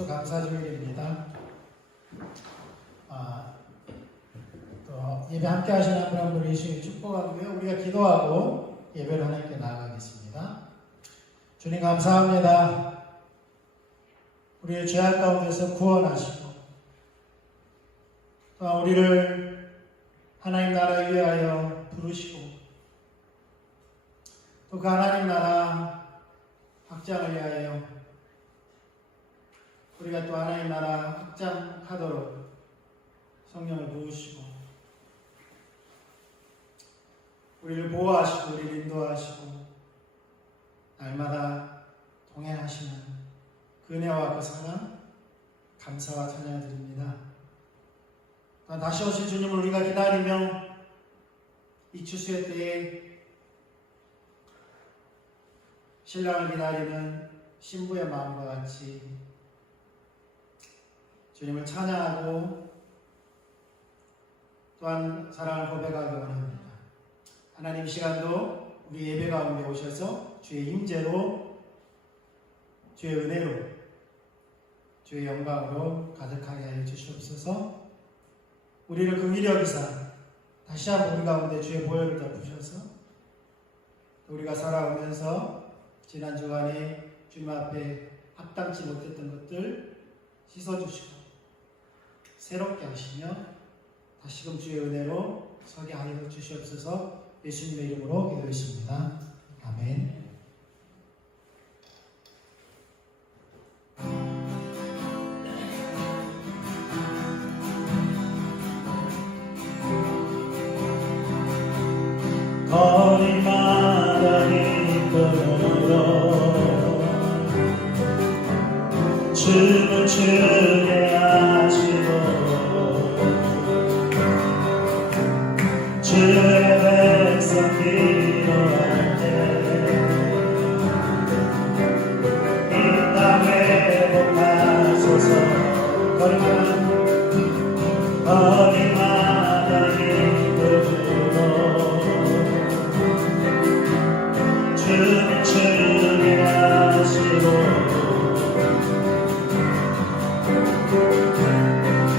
추수감사주일입니다. 또 예배 함께 하시는 한 분 한 분 예수님 축복하고요. 우리가 기도하고 예배를 하나님께 나아가겠습니다. 주님 감사합니다. 우리의 죄악 가운데서 구원하시고 또 우리를 하나님 나라에 위하여 부르시고 또 그 하나님 나라 확장을 위하여 우리가 또 하나님 나라 확장하도록 성령을 부으시고 우리를 보호하시고 우리를 인도하시고 날마다 동행하시는 그 은혜와 그 사랑 감사와 찬양을 드립니다. 다시 오실 주님을 우리가 기다리며 이 추수의 때에 신랑을 기다리는 신부의 마음과 같이 주님을 찬양하고 또한 사랑을 고백하기 원합니다. 하나님 시간도 우리 예배 가운데 오셔서 주의 임재로 주의 은혜로 주의 영광으로 가득하게 하여 주시옵소서. 우리를 긍휼히 여기사 다시 한번 우리 가운데 주의 보혈을 덮으셔서 우리가 살아오면서 지난 주간에 주님 앞에 합당치 못했던 것들 씻어주시고 새롭게 하시며 다시금 주의 은혜로 서게 하여 주시옵소서. 예수님의 이름으로 기도했습니다. 아멘. 거리마다 기쁨으로 춤을 추게 하시고 주의 백성 기도할 때 이 땅 회복하소서. 거리마다 기쁨으로 춤을 추게 하시고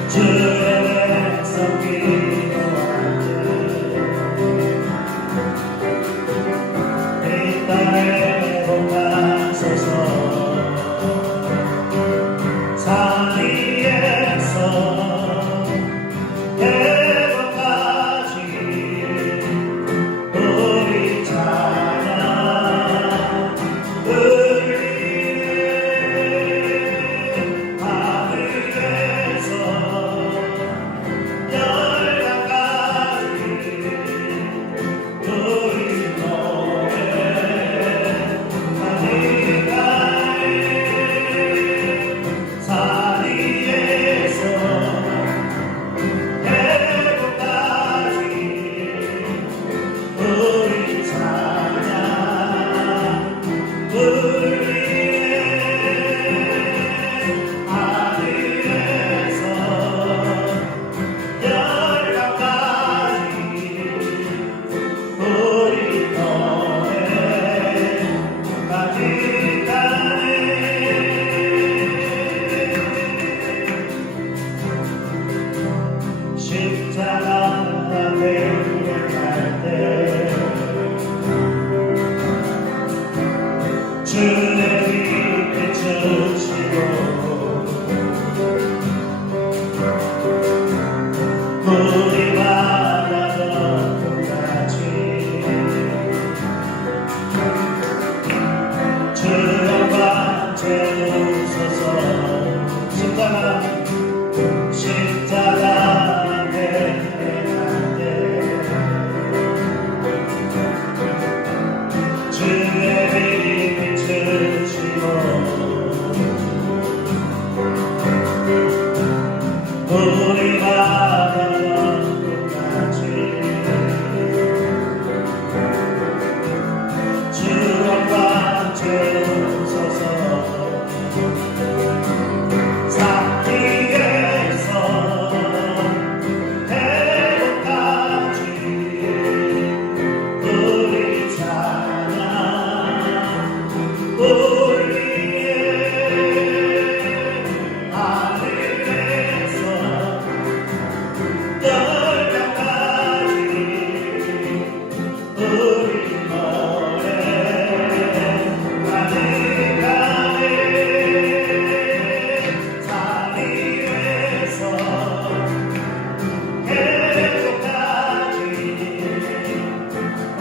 주의 백성 기도할 때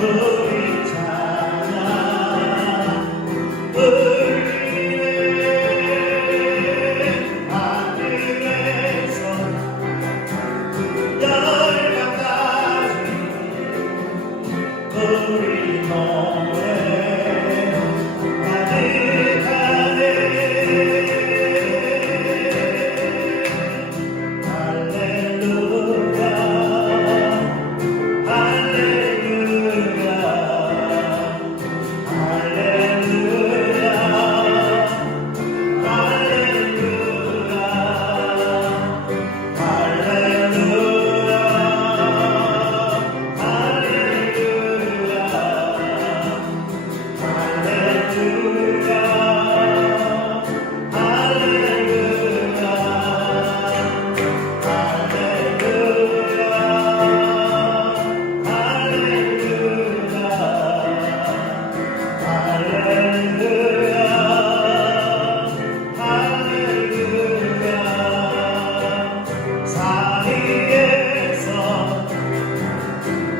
우리 찬양 울리네 하늘에서 열방까지 우리 노래 가득하네 할렐루야 할렐루야 할렐루야 할렐루야 사이에서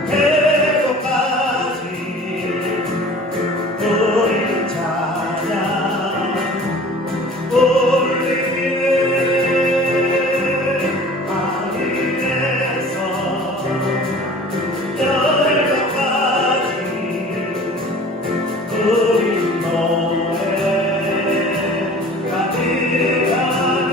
해도까지 우리 찬양 울리네 하늘에서 열방까지 우리 노래 가득하네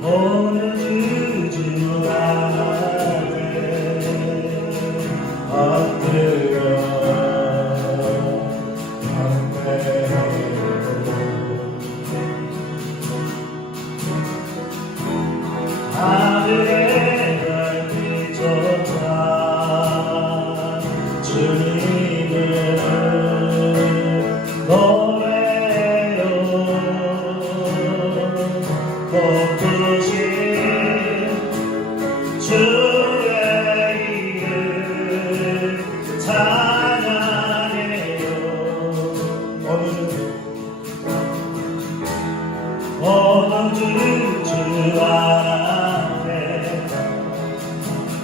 오늘 주주 아래 엎드려 경배하고 하늘의 별빛조차 주님을 노래요 높으신 주의 이름 찬양해요 오늘 주 앞에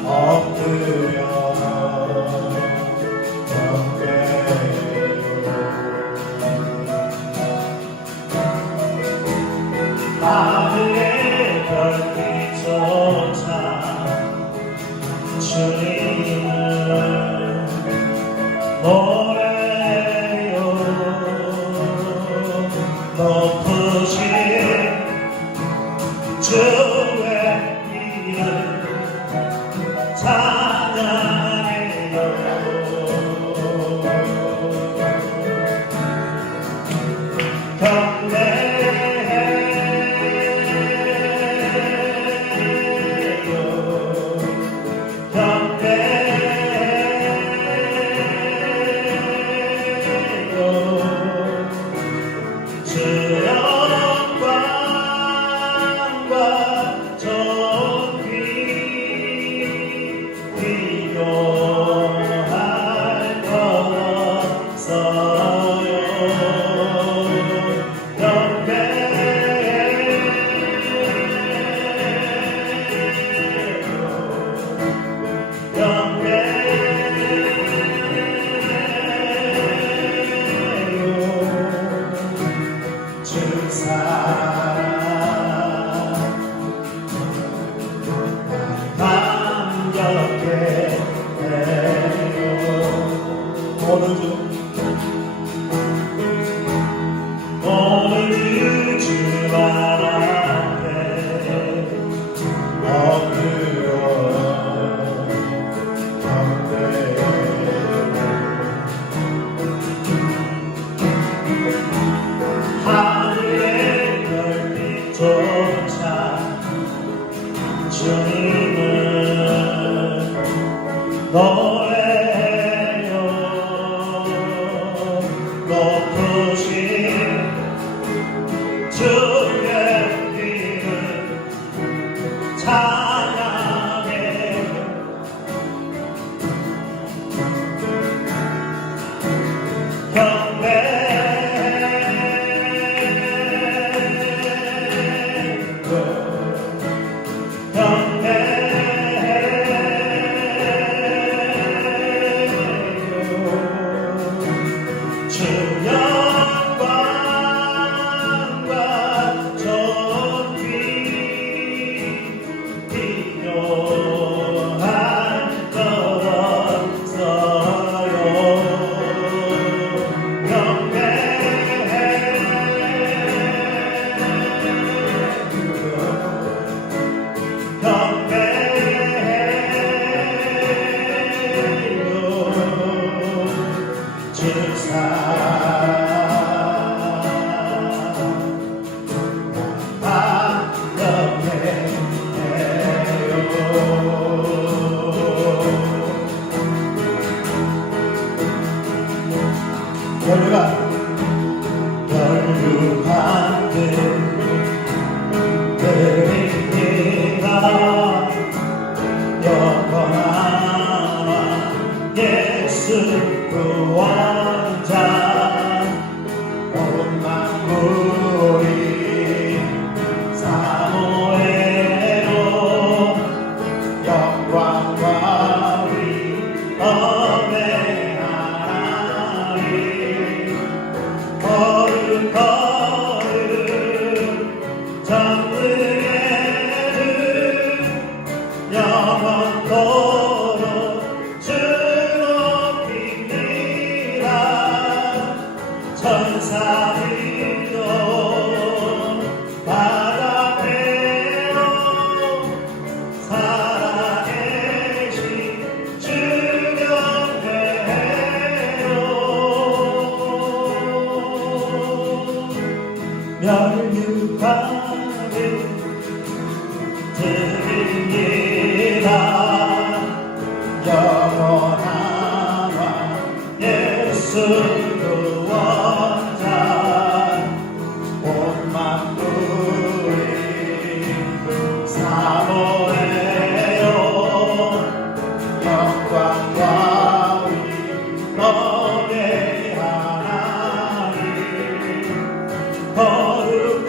엎드려 경배해요 하늘의 별빛조차 주님을 노래요 높으신 주의 이름 찬양해요 오늘 주 앞에 엎드려 하늘의 별빛조차 주님을 노래 혈육한들 드립니다. 영원한 예수 구원자 온 만물이 사모해로 영광과 위엄의 하나님 거룩거룩 전능에는 영원토록 주 높입니다. 천사들도 바다배로 살아계신 주 경배해요. 멸류관을 드립니다. 영원한 왕 예수 구원자 온 만물이 사모해요. 영광과 위엄의 하나님 거룩거룩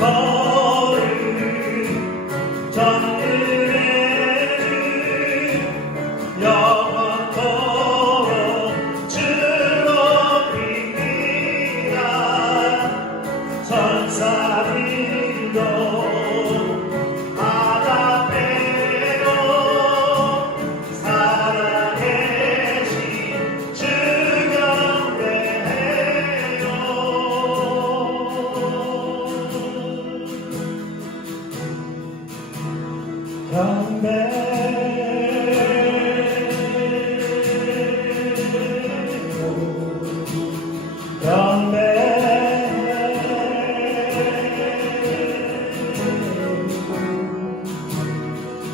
전능에는 영원토록 주 높입니다. 천사들도 바다배로 살아계신 주 경배해요.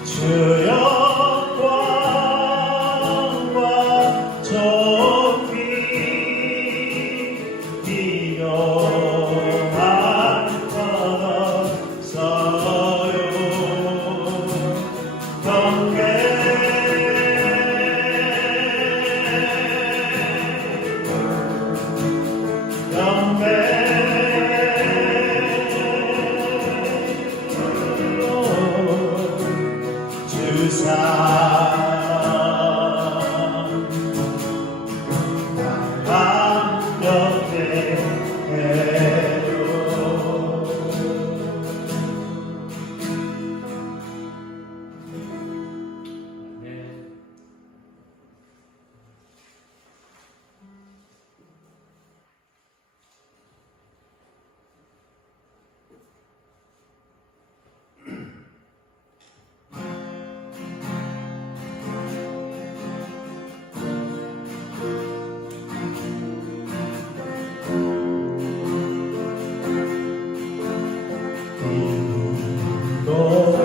주 영광과 존귀 비교할 것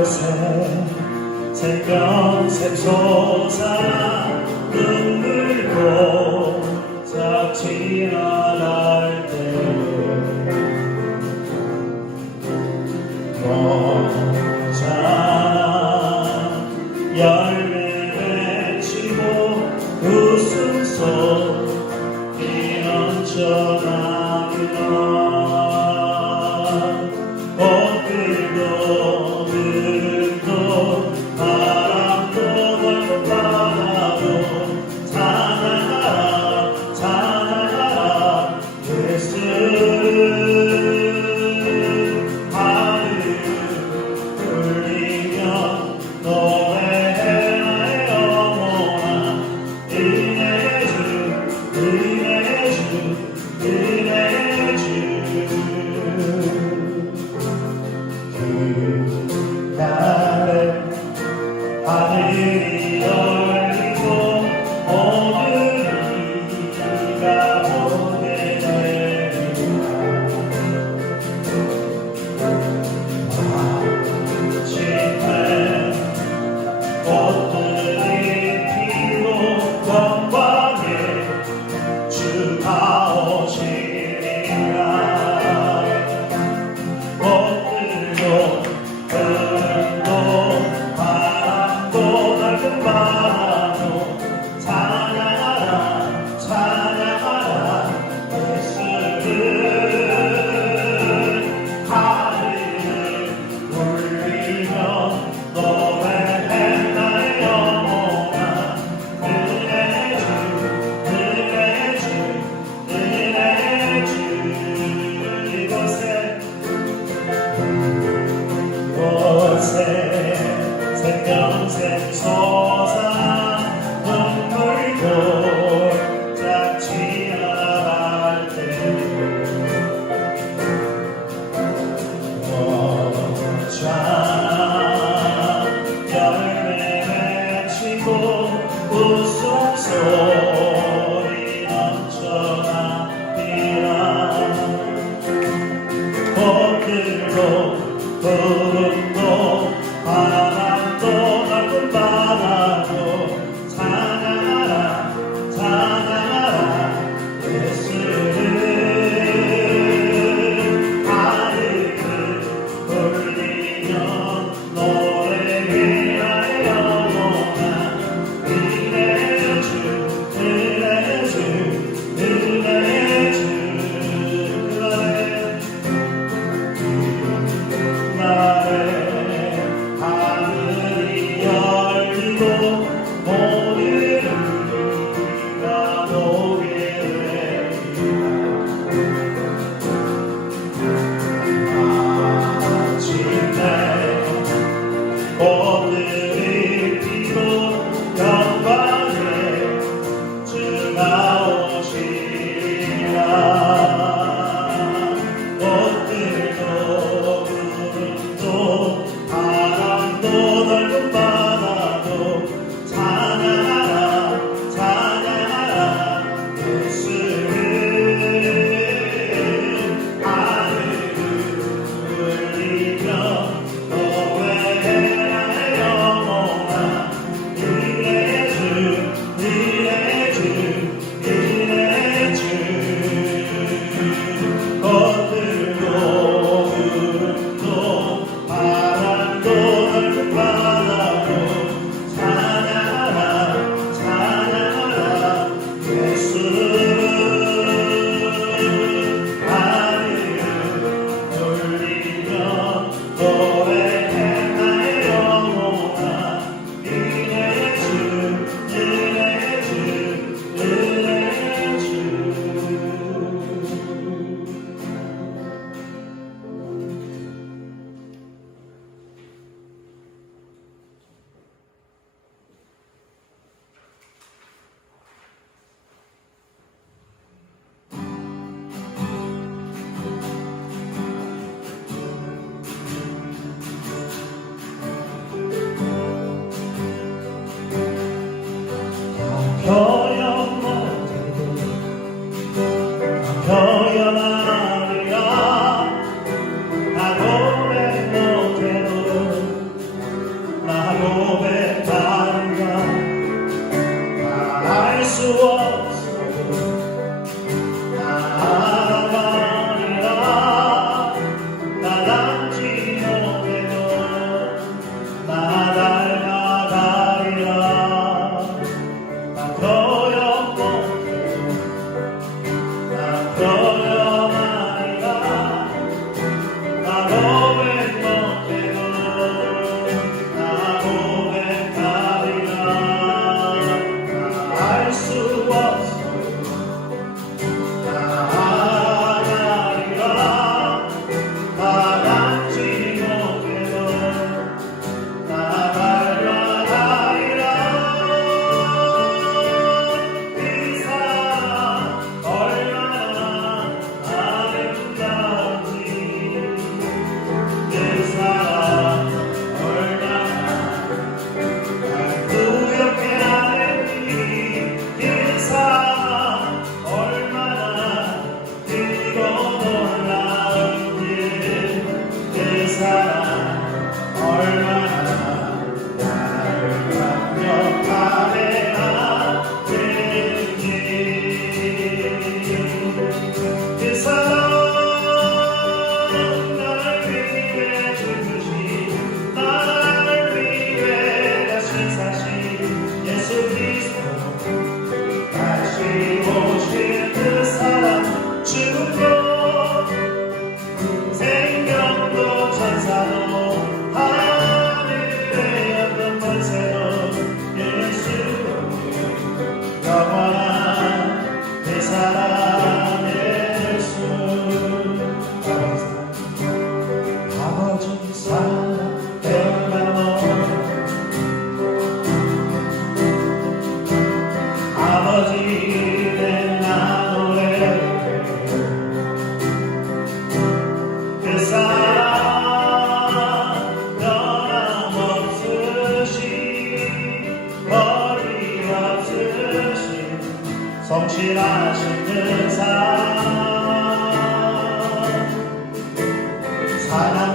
없어요. 생명새 솟아 눈물도 지나갈 때 너잖아 열매 맺히고 웃음소리 넘쳐나는 옷들도 눈도 바람도 널 따라 소리 넘쳐나니라 꽃들도 구름도 바람도 넓은 바다도 찬양하라 찬양하라 예수를 하늘을 돌리며 노래하여 영원한 은혜의 주 은혜의 주 은혜의 주 나의 하늘이 열리고 오늘은 비가 오게 아침에 꽃들이 피고 영광에 주 나오시리라 꽃들도 구름도 바람도 넓은 바다도 찬양하라 찬양하라 예수를 하늘을 울리며 노래하여 영원한 은혜의 주 은혜의 주 은혜의 주 꽃들도 구름도 바람도 넓은 바다도 찬양하라 찬양하라 예수 하늘을 돌리며 노래하여 영원한 은혜의 주 은혜의 주 은혜의 주 표현 못해도 표현하리라 나 고백 못해도 나 고백하리라 알 수 없어도 나 알아가리라 나 닮지 못해도 나 닮아가리라 나 표현 못해도 나 표현하리라 나 고백 못해도 나 고백하리라 알 수 없어도 나 알아가리라 나 닮지 못해도 나 닮아가리라 이 사랑 얼마나 아름다운지 이 사랑 얼마나 날 두렵게 하는지 이 사랑 얼마나 크고 놀라운지 이 사랑 얼마나 나를 감격하게 하는지 그 사랑 나를 위해 죽으신 나를 위해 다시 사신 예수 그리스도 다시 오실 그 사랑 죽음도 생명도 천사도 하늘의 어떤 권세도 예수 영원한 그 사랑의 예수 아버지 사랑 대나무 아버지 내 나노래 그 사랑 변함없으시 머리 없으시 성실하시는 사랑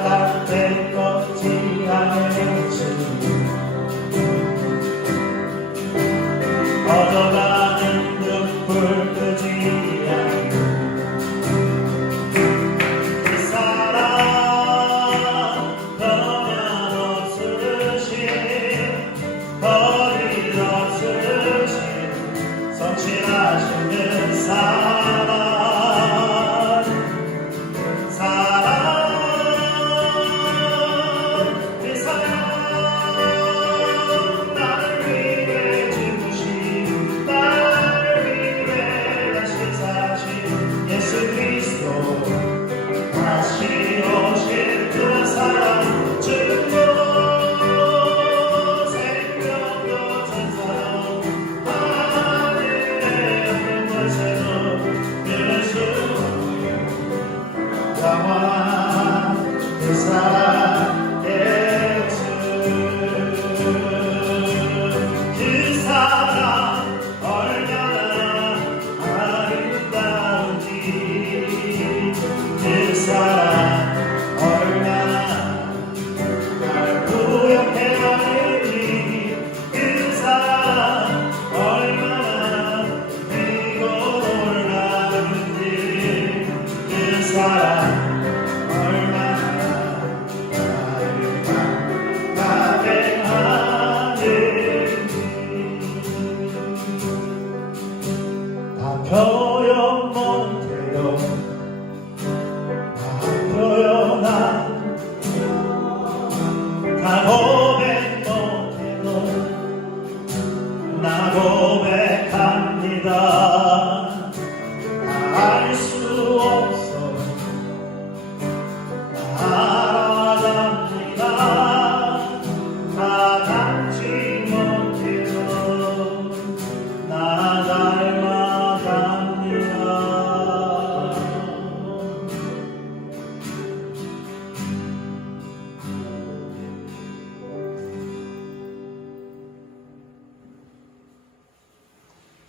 같은 걷지 않으시니 얻어가는 눈물 끄지 않는 그 사랑 변함없으신 거짓없으신 성실하시는 사랑 그 사랑 나를 위해 죽으신 나를 위해 다시 사신 예수 그리스도 다시 오실 그 사랑 죽음도 생명도 천사도 하늘의 어떤 곳에도 그럴 수 영원한 그 사랑 예수 그 사랑 얼마나 아름다운지 그 사랑 얼마나 날 구역해 하는지 그 사랑 얼마나 그리고 놀라운지 그 사랑 얼마나 나를 감당하게 하는지 다 표현 못해요 다 표현한 다 고백 못해도 나 고백합니다 다 알 수 없어 나 알아갑니다 다 닮지 못해도 나 닮아갑니다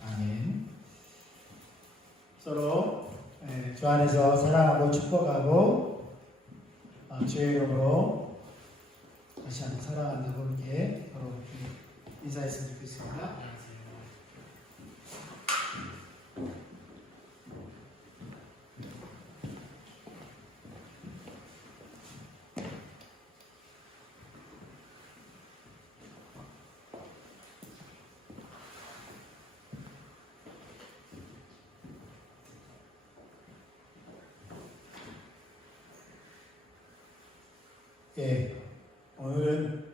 아멘. 서로 주 안에서 사랑하고 축복하고 주의 이름으로 다시 한번 사랑한다고 이렇게 서로 이렇게 인사했으면 좋겠습니다. 예, 오늘은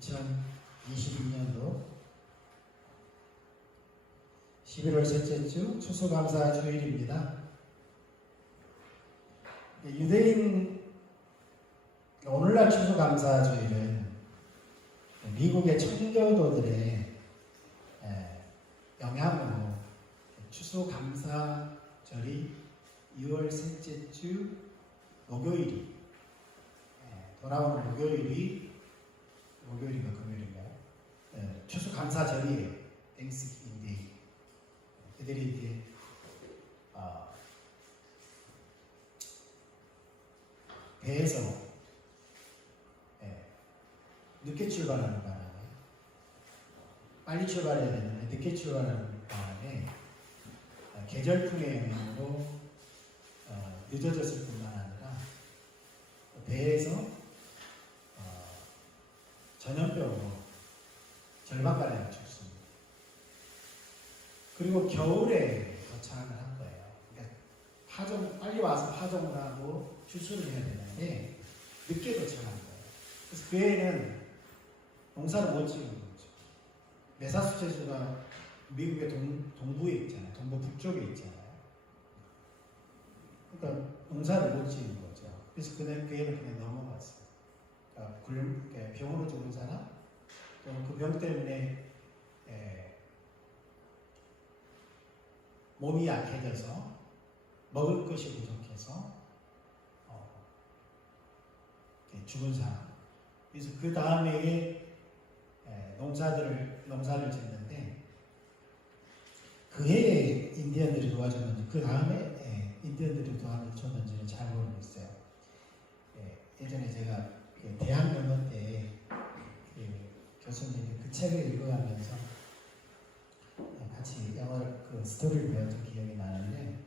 2022년도 11월 셋째 주 추수감사 주일입니다. 유대인 오늘날 추수감사 주일은 미국의 청교도들의 영향으로 추수감사절이 6월 셋째 주 목요일이 돌아오는 목요일인가 금요일인가요? 추수감사절이에요. 땡스기빙 데이. 그들이 이제 배에서 늦게 출발하는 바람에 빨리 출발해야 되는데 늦게 출발하는 바람에 계절풍의 영향으로 늦어졌을 뿐만 아니라 배에서 전염병으로 절반가량 죽습니다. 그리고 겨울에 도착을 한 거예요. 그러니까 빨리 와서 파종을 하고 추수를 해야 되는데 늦게 도착한 거예요. 그래서 그 애는 농사를 못 지은 거죠. 메사추세츠가 미국의 동부에 있잖아요. 동부 북쪽에 있잖아요. 그러니까 농사를 못 지은 거죠. 그래서 그 애는 그냥 넘어갔어요. 그러니까 병으로 죽은 사람, 또 그 병 때문에 몸이 약해져서 먹을 것이 부족해서 죽은 사람. 그래서 그 다음에 농사를 짓는데 그해 인디언들이 도와줬는지 그 다음에 인디언들이 도와줬는지는 잘 모르겠어요. 예전에 제가 대학 연구 때 교수님이 그 책을 읽어가면서 같이 영어 그 스토리를 배웠던 기억이 나는데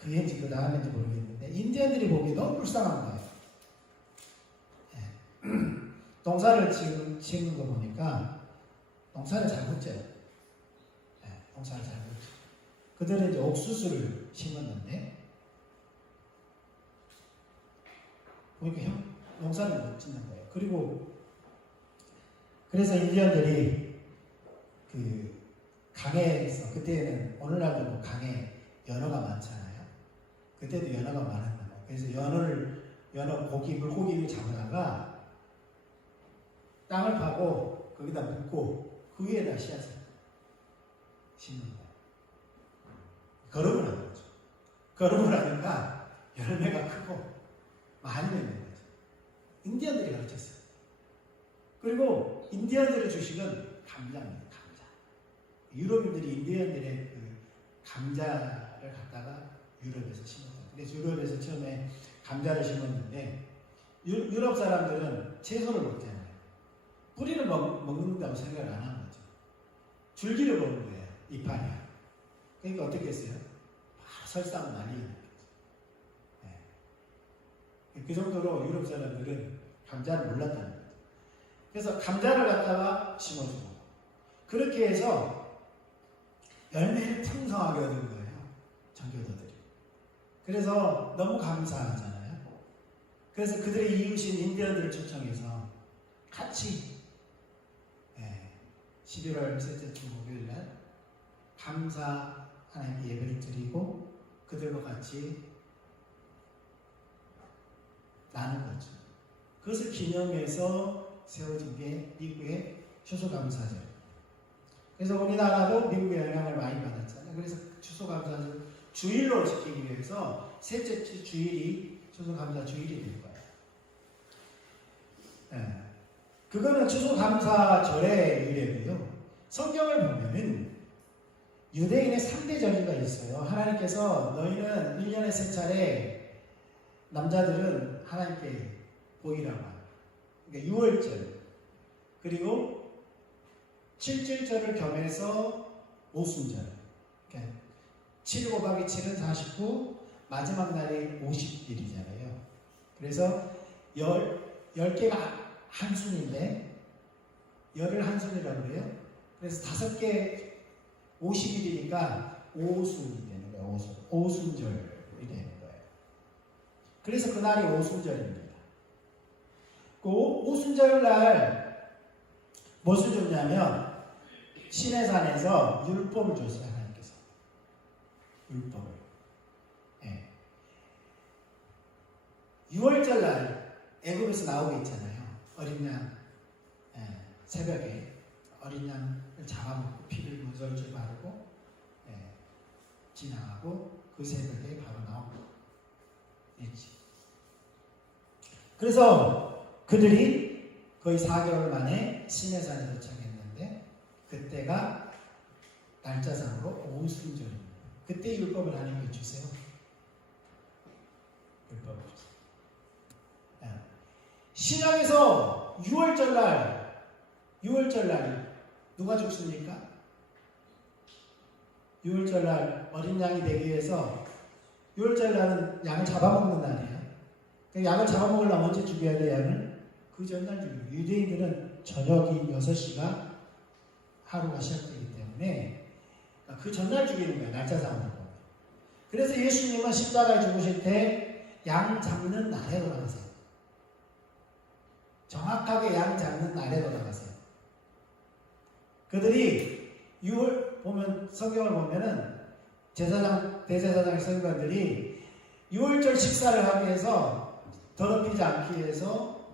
그해인지 그 다음인지 모르겠는데 인디언들이 보기 너무 불쌍한 거예요. 농사를 지는 거 보니까 농사를 잘 못 져요. 농사를 잘 못 져. 그들은 이제 옥수수를 심었는데 보니까 농사를 못 짓는 거예요. 그래서 인디언들이 그 강에서 그때는 오늘날도 뭐 강에 연어가 많잖아요. 그때도 연어가 많았나 봐요. 그래서 연어 물고기를 잡으다가 땅을 파고 거기다 묻고 그 위에다 씨앗을 심는 거예요. 거름을 하는 거죠. 거름을 하니까 열매가 크고 많이 맺는 거죠. 인디언들이 가르쳤어요. 그리고 인디언들의 주식은 감자입니다. 감자. 유럽인들이 인디언들의 그 감자를 갖다가 유럽에서 심었어요. 그래서 유럽에서 처음에 감자를 심었는데 유럽 사람들은 채소를 먹잖아요. 뿌리를 먹는다고 생각을 안 하는 거죠. 줄기를 먹는 거예요. 이파리야. 그러니까 어떻게 했어요? 바로 설탕을 많이 넣는 거죠. 그 정도로 유럽 사람들은 감자를 몰랐다는 거죠. 그래서 감자를 갖다가 심어주고 그렇게 해서 열매를 풍성하게 얻은 거예요. 정교도들이. 그래서 너무 감사하잖아요. 그래서 그들의 이웃인 인디언들을 초청해서 같이 11월 셋째 주 목요일날 감사 하나님께 예배를 드리고 그들과 같이 나눈 거죠. 그것을 기념해서 세워진 게 미국의 추수감사절. 그래서 우리나라도 미국의 영향을 많이 받았잖아요. 그래서 추수감사절 주일로 지키기 위해서 셋째 주일이 추수감사 주일이 될 거예요. 그거는 추수감사절의 의례고요. 성경을 보면은 유대인의 3대 절기가 있어요. 하나님께서 너희는 1년에 3차례 남자들은 하나님께 보이라고 하요. 그러니까 6월절 그리고 7절절을 겸해서 오순절. 그러니까 7 곱하기 7은 49 마지막 날이 50일이잖아요. 그래서 10개가 한순인데 열을 한순이라고 그래요. 그래서 5개 50일이니까 오순이 되는 거예요. 오순절이 되는 거예요. 그래서 그날이 오순절입니다. 그 오순절 날 무엇을 줬냐면 시내산에서 율법을 줬어요. 하나님께서 율법을. 6월절 날 애굽에서 나오게 있잖아요. 어린 양 새벽에 어린 양을 잡아먹고 피를 문설주 바르고 지나가고 그 새벽에 바로 나옵니다. 그래서 그들이 거의 4개월 만에 시내산에 도착했는데 그때가 날짜상으로 오순절입니다. 그때 율법을 하나님께 주세요. 율법을 주세요. 신약에서 6월절 날 누가 죽습니까? 6월절 날 어린 양이 되기 위해서 6월절 날은 양을 잡아먹는 날이에요. 양을 잡아먹으려면 언제 죽여야 돼? 양을? 그 전날 죽여요. 유대인들은 저녁인 6시가 하루가 시작되기 때문에 그 전날 죽이는 거예요. 날짜상으로. 그래서 예수님은 십자가에 죽으실 때 양 잡는 날에 돌아가세요. 정확하게 양 잡는 날에 돌아가세요. 그들이 6월 보면 성경을 보면은 대제사장 서기관들이 6월절 식사를 하기 위해서 더럽히지 않기 위해서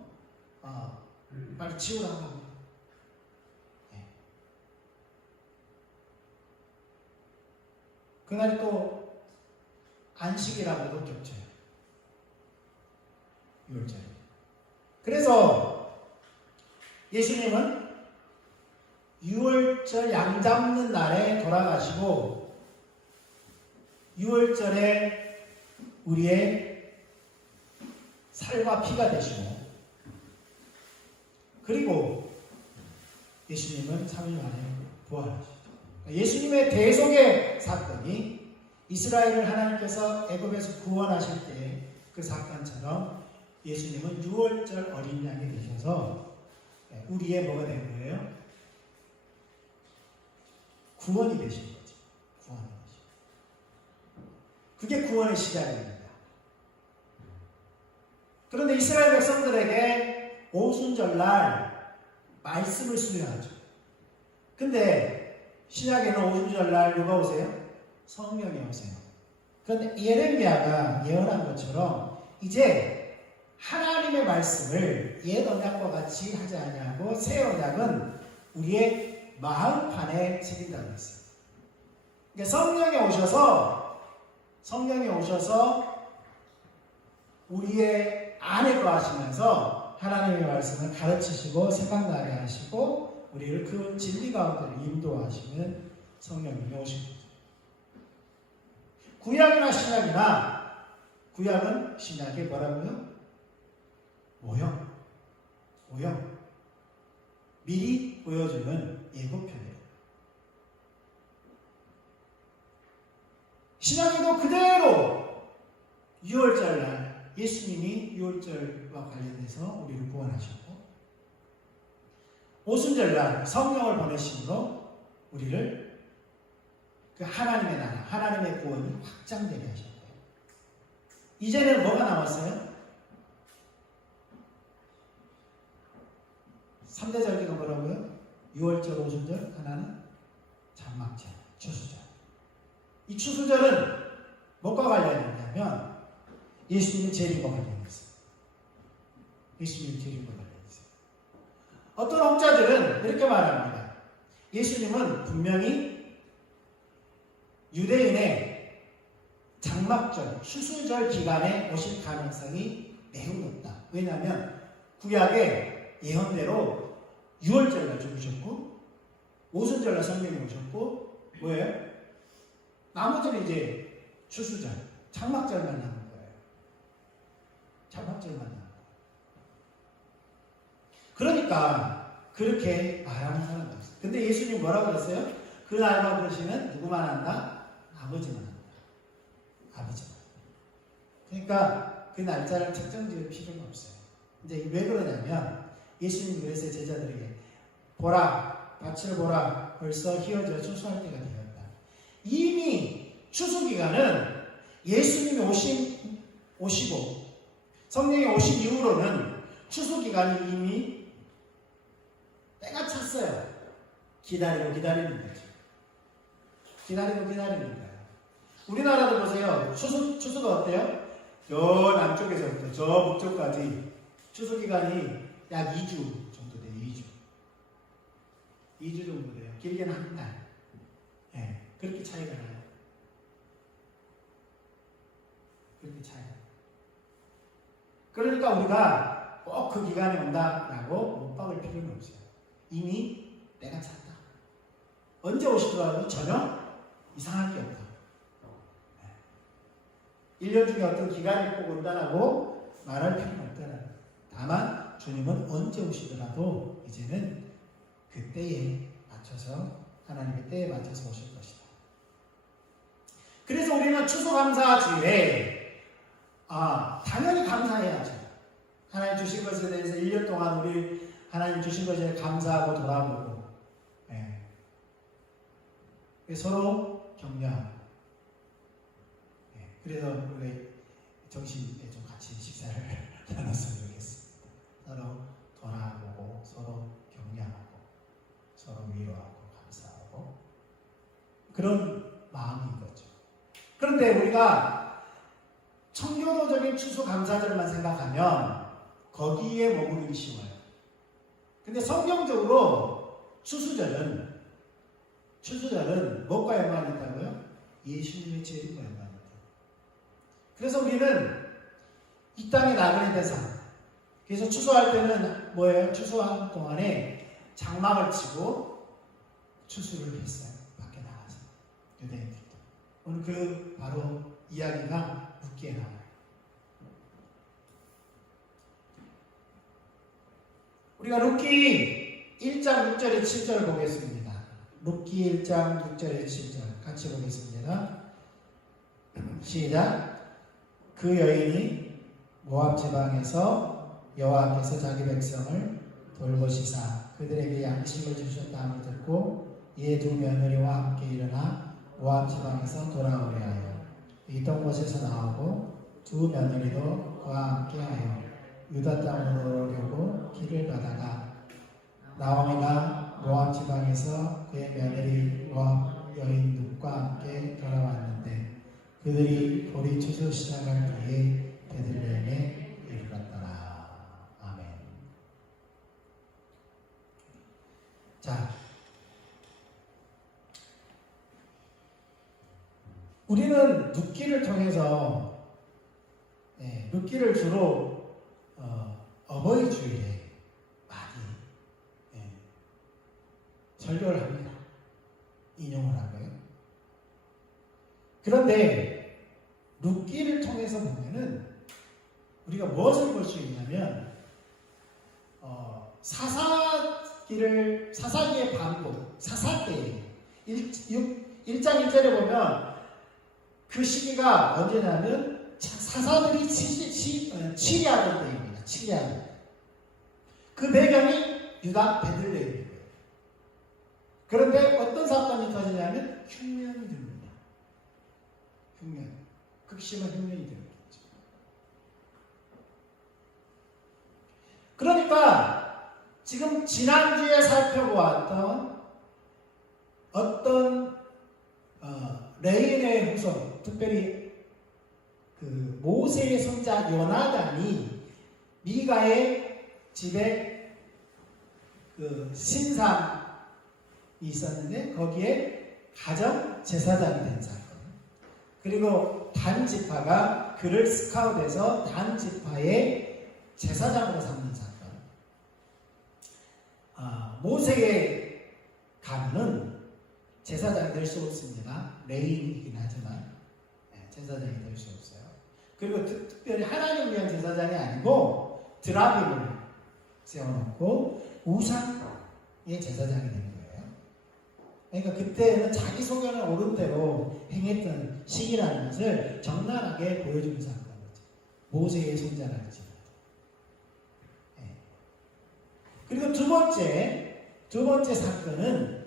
빨리 치우라고 합니다. 그날이 또 안식이라고도 겹쳐요. 6월절. 그래서 예수님은 유월절 양 잡는 날에 돌아가시고 6월절에 우리의 살과 피가 되시고 그리고 예수님은 3일 만에 부활하시죠. 예수님의 대속의 사건이 이스라엘을 하나님께서 애굽에서 구원하실 때 그 사건처럼 예수님은 6월절 어린 양이 되셔서 우리의 뭐가 된 거예요? 구원이 되신 거죠. 구원이 되신 거죠. 그게 구원의 시작입니다. 그런데 이스라엘 백성들에게 오순절날 말씀을 수여하죠. 근데 신약에는 오순절날 누가 오세요? 성령이 오세요. 그런데 예레미야가 예언한 것처럼 이제 하나님의 말씀을 옛 언약과 같이 하지 아니하고 새 언약은 우리의 마음판에 새긴다고 했어요. 그러니까 성령이 오셔서 우리의 안에 거하시면서 하나님의 말씀을 가르치시고 생각나게 하시고 우리를 그 진리 가운데 인도하시는 성령님이 오신 거죠. 구약이나 신약이나 구약은 신약의 뭐라고요? 모형. 미리 보여주는 예고편이에요. 신약에도 그대로 6월절 날 예수님이 6월절과 관련해서 우리를 구원하셨고 오순절 날 성령을 보내심으로 우리를 그 하나님의 나라, 하나님의 구원이 확장되게 하셨고요. 이제는 뭐가 남았어요? 3대 절기가 뭐라고요? 6월절, 오순절, 하나는 장막절, 추수절. 이 추수절은 뭐가 관련있냐면 예수님이 재림과 관련있어요. 예수님이 재림과 관련있어요. 어떤 학자들은 이렇게 말합니다. 예수님은 분명히 유대인의 장막절, 추수절 기간에 오실 가능성이 매우 높다. 왜냐하면 구약의 예언대로 6월절날 죽으셨고 오순절날 성령이 오셨고 뭐예요? 나머지는 이제 추수절, 장막절만 남은 거예요. 장막절만 남은 거예요. 그러니까 그렇게 말하는 사람도 있어요. 근데 예수님 뭐라고 그랬어요? 그 날과 그러시는 누구만 한다? 아버지만 한다. 아버지만. 그러니까 그 날짜를 특정 지을 필요가 없어요. 이제 왜 그러냐면 예수님이 그랬어요. 제자들에게 보라, 밭을 보라, 벌써 휘어져 추수할 때가 되었다. 이미 추수 기간은 예수님이 오시고 성령이 오신 이후로는 추수 기간이 이미 때가 찼어요. 기다리는 거죠. 기다리는 거예요. 우리나라도 보세요. 추수가 어때요? 저 남쪽에서부터 저 북쪽까지 추수 기간이 약 2주 정도 돼요. 2주 정도 돼요. 길게는 한 달. 네, 그렇게 차이가 나요. 그렇게 차이가 나요. 그러니까 우리가 꼭 그 기간에 온다라고 못 박을 필요는 없어요. 이미 때가 찼다. 언제 오시더라도 전혀 이상할 게 없다. 1년 중에 어떤 기간이 꼭 온다라고 말할 필요는 없다는. 다만 주님은 언제 오시더라도 이제는 그 때에 맞춰서 하나님의 때에 맞춰서 오실 것이다. 그래서 우리는 추수감사주일에 당연히 감사해야죠. 하나님 주신 것에 대해서 1년 동안 우리 하나님 주신 것에 감사하고 돌아보고 서로 격려하고 그래서 우리 정신에 좀 같이 식사를 나눴으면 좋겠습니다. 서로 돌아보고 서로 격려하고 서로 위로하고 감사하고 그런 마음인 거죠. 그런데 우리가 청교도적인 추수감사절만 생각하면 거기에 머무르기 쉬워요. 근데 성경적으로 추수절은 뭐과 연관이 있다고요? 예수님의 재림과 연관이 있다. 그래서 우리는 이 땅의 나그네 대상. 그래서 추수할 때는 뭐예요? 추수하는 동안에 장막을 치고 추수를 했어요. 밖에 나가서 유대인들도. 오늘 그 바로 이야기가 룻기에 나와요. 우리가 룻기 1장 6절에 7절 보겠습니다. 룻기 1장 6절에 7절 같이 보겠습니다. 시작. 그 여인이 모압 지방에서 여호와께서 자기 백성을 돌보시사 그들에게 양식을 주셨다함을 듣고 이에 두 며느리와 함께 일어나 모압 지방에서 돌아오려 하여 있던 곳에서 나오고 두 며느리도 그와 함께하여 유다 땅으로 오려고 길을 가다가 나오미가 모압 지방에서 그의 며느리 모압 여인 룻과 함께 돌아왔는데 그들이 보리 추수 시작할 때에 베들레헴에 이르렀더라. 아멘. 자, 우리는 룻기를 통해서 룻기를 주로 어버이 주일에 많이 설교를 합니다. 인용을 하고요. 그런데 룻기를 통해서 보면은 우리가 무엇을 볼 수 있냐면 사사기의 반복, 사사 때 1장 1절에 보면 그 시기가 언제냐면 사사들이 치리하던 때입니다. 치리하던 때. 그 배경이 유다 베들레헴이에요. 그런데 어떤 사건이 터지냐면 흉년이 듭니다. 흉년. 극심한 흉년이 듭니다. 그러니까 지금 지난주에 살펴보았던 어떤 레인의 후손, 특별히 그 모세의 손자 요나단이 미가의 집에 그 신상이 있었는데 거기에 가정 제사장이 된 사건. 그리고 단 지파가 그를 스카웃해서 단 지파의 제사장으로 삼는 사건. 모세의 가문은 제사장이 될 수 없습니다. 레인이긴 하지만 제사장이 될 수 없어요. 그리고 특별히 하나님을 위한 제사장이 아니고 드라빔을 세워놓고 우상의 제사장이 된 거예요. 그러니까 그때는 자기 소견을 옳은 대로 행했던 시기라는 것을 적나라하게 보여주는 사건이죠. 모세의 손자랄지. 그리고 두 번째 사건은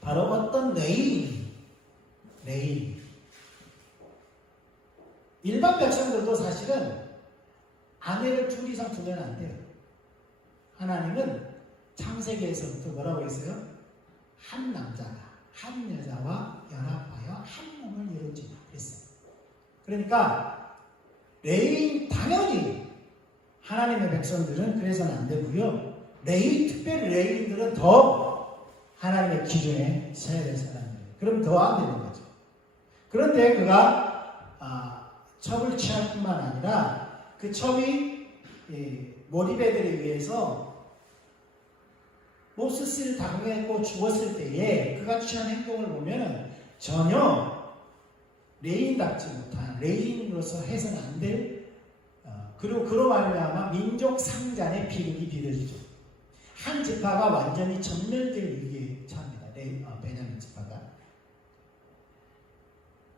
바로 어떤 레인. 일반 백성들도 사실은 아내를 둘 이상 두면 안 돼요. 하나님은 창세기에서부터 뭐라고 했어요? 한 남자가 한 여자와 연합하여 한 몸을 이루지라 그랬어요. 그러니까 당연히 하나님의 백성들은 그래서는 안 되고요. 특별히 레인들은 더 하나님의 기준에 서야 될 사람이에요. 그럼 더 안 되는 거죠. 그런데 그가 첩을 취할 뿐만 아니라 그 첩이 모리베들에 의해서 몹쓸 당했고 죽었을 때에 그가 취한 행동을 보면 전혀 레인답지 못한 레인으로서 해서는 안 될 그리고 그로 말미암아 민족 상잔의 비극이 빚어지죠. 한 지파가 완전히 전멸될 위기에 처합니다. 베냐민 지파가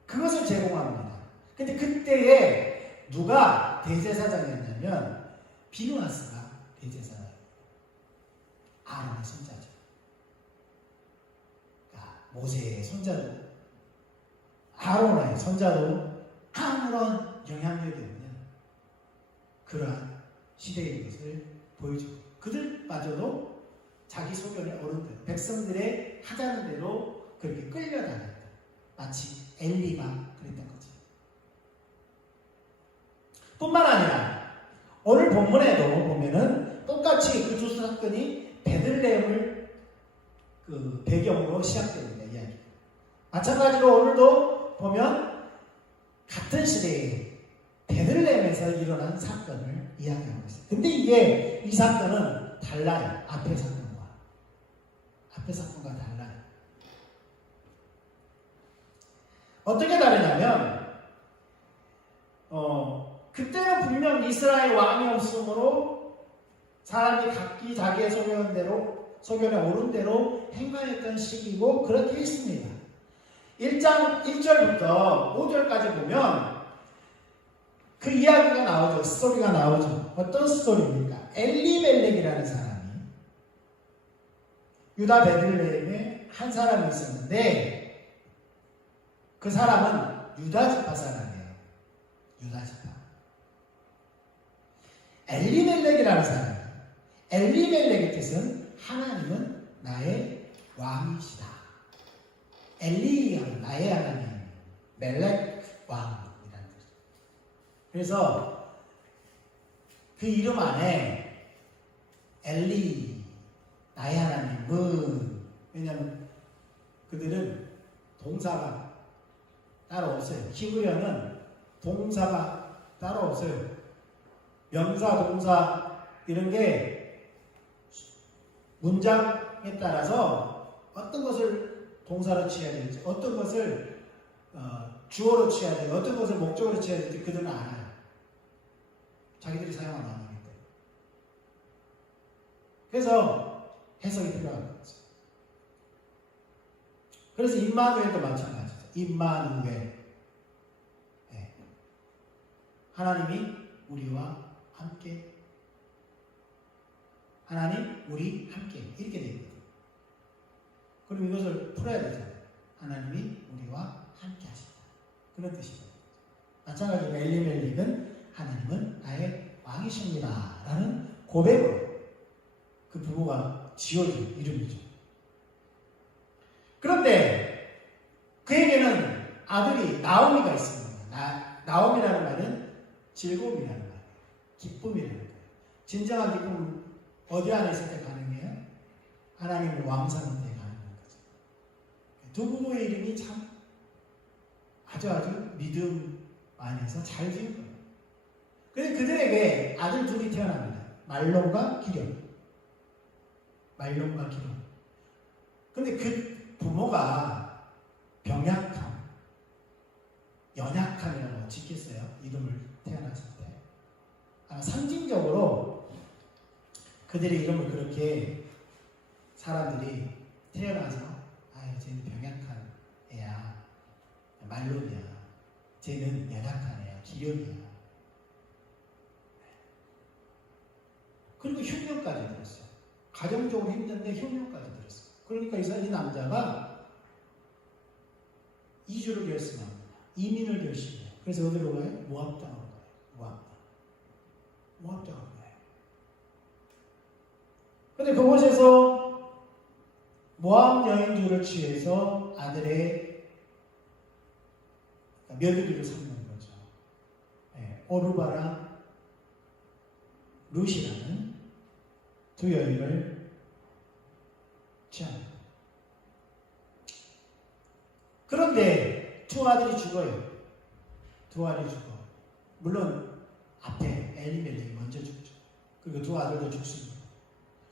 그것을 제공합니다. 근데 그때에 누가 대제사장이었냐면 비누하스가 대제사장, 아론의 손자죠. 그러니까 모세의 손자도 아론의 손자도 아무런 영향력이 없는 그러한 시대의 것을 보여주고 그들마저도 자기 소견에 옳은 대로 백성들의 하자는 대로 그렇게 끌려다녔다. 마치 엘리가 그랬던 거지. 뿐만 아니라 오늘 본문에도 보면은 똑같이 그 두 사건이 베들레헴을 그 배경으로 시작됩니다. 이야기. 마찬가지로 오늘도 보면 같은 시대에 베들레헴에서 일어난 사건을 이야기하고 있어요. 근데 이 사건은 달라요. 앞의 사건과 달라요. 어떻게 다르냐면 그때는 분명 이스라엘 왕이 없으므로 사람이 각기 자기의 소견에 오른 대로 행하였던 시기고 그렇게 했습니다. 1장 1절부터 5절까지 보면 그 이야기가 나오죠. 스토리가 나오죠. 어떤 스토리입니까? 엘리멜렉이라는 사람이 유다 베들레헴에 한 사람이 있었는데 그 사람은 유다 지파 사람이에요. 유다 지파. 엘리멜렉이라는 사람이에요. 엘리멜렉의 뜻은 하나님은 나의 왕이시다. 엘리하면 나의 하나님, 멜렉 왕이라는 뜻이죠. 그래서 그 이름 안에 엘리, 나의 하나님은, 왜냐하면 그들은 동사가 따로 없어요. 히브리어는 동사가 따로 없어요. 명사, 동사 이런 게 문장에 따라서 어떤 것을 동사로 취해야 될지, 어떤 것을 주어로 취해야 될지, 어떤 것을 목적으로 취해야 될지 그들은 알아요. 자기들이 사용한 언어이기 때문에. 그래서 해석이 필요한 거죠. 그래서 임마누엘도 마찬가지죠. 임마누엘. 네. 하나님이 우리와 함께. 하나님, 우리 함께. 이렇게 되어 있거든요. 그럼 이것을 풀어야 되잖아요. 하나님이 우리와 함께 하신다. 그런 뜻입니다. 마찬가지로 엘리멜렉은 하나님은 나의 왕이십니다. 라는 고백으로 그 부모가 지어준 이름이죠. 그런데 그에게는 아들이 나오미가 있습니다. 나오미라는 말은 즐거움이라는 말이에요. 기쁨이라는 거예요. 진정한 기쁨은 어디 안에 있을 때 가능해요? 하나님의 왕 상태 가능한 거죠. 두 부모의 이름이 참 아주 믿음 안에서 잘 지은 거예요. 그런데 그들에게 아들 둘이 태어납니다. 말론과 기련. 말론과 기련. 근데 그 부모가 병약함, 연약함이라고 짓겠어요. 이름을 태어났을 때. 아마 상징적으로 그들의 이름을 그렇게 사람들이 태어나서 쟤는 병약한 애야. 말론이야. 쟤는 연약한 애야. 기련이야. 그리고 흉년까지 들었어요. 가정적으로 힘든데 흉년까지 들었어요. 그러니까 이 남자가 이주를 결심합니다. 이민을 결심해요. 그래서 어디로 가요? 모압 땅으로 가요. 모압 땅으로 가요. 근데 그곳에서 모압 여인들을 취해서 아들의 며느리를 삼는 거죠. 오르바랑 룻이라는 두 여인을 취합니다. 그런데 두 아들이 죽어요. 두 아들이 죽어. 물론 앞에 엘리멜렉이 먼저 죽죠. 그리고 두 아들도 죽습니다.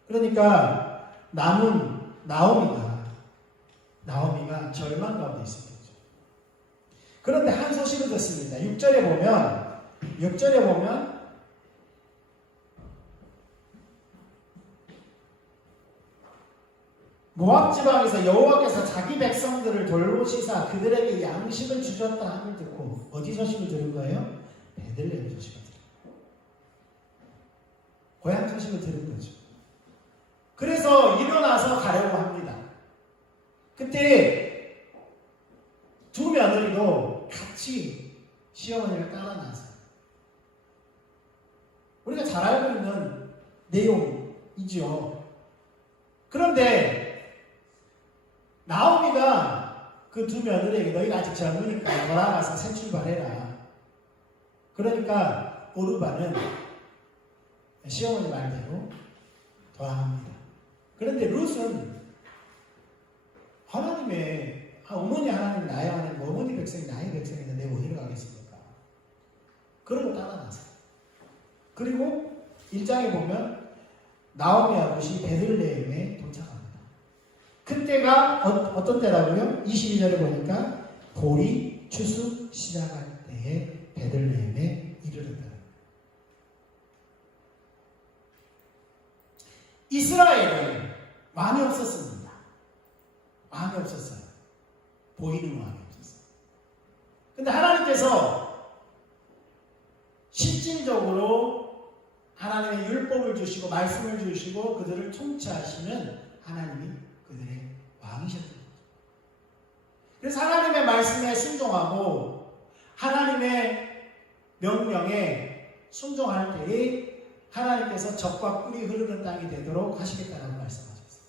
그러니까 남은 나오미가 절망 가운데 있습니다. 그런데 한 소식을 듣습니다. 6절에 보면 모압 지방에서 여호와께서 자기 백성들을 돌보시사 그들에게 양식을 주셨다 함을 듣고 어디 소식을 들은 거예요? 베들레헴 소식을 들은 거예요. 고향 소식을 들은 거죠. 그래서 일어나서 가려고 합니다. 그때 두 며느리도 같이 시어머니를 따라 나서요. 우리가 잘 알고 있는 내용이죠. 그런데 나오미가 그 두 며느리에게 너희가 아직 젊으니까 돌아가서 새 출발해라. 그러니까 오르바는 시어머니 말대로 돌아갑니다. 그런데 룻은 하나님의 어머니 하나님 나의 하나님 어머니 백성이 나의 백성인데 내가 어디로 가겠습니까? 그러고 따라 나서요. 그리고 1장에 보면 나오미와 룻이 베들레헴에 도착합니다. 그때가 어떤 때라고요? 22절에 보니까 볼이 추수 시작할 때에 베들레헴에 이르렀다. 이스라엘은 왕이 없었습니다. 왕이 없었어요. 보이는 왕이 없었어요. 근데 하나님께서 실질적으로 하나님의 율법을 주시고 말씀을 주시고 그들을 통치하시는 하나님이 그들의 왕이셨던 거죠. 그래서 하나님의 말씀에 순종하고 하나님의 명령에 순종할 때에 하나님께서 젖과 꿀이 흐르는 땅이 되도록 하시겠다라고 말씀하셨어요.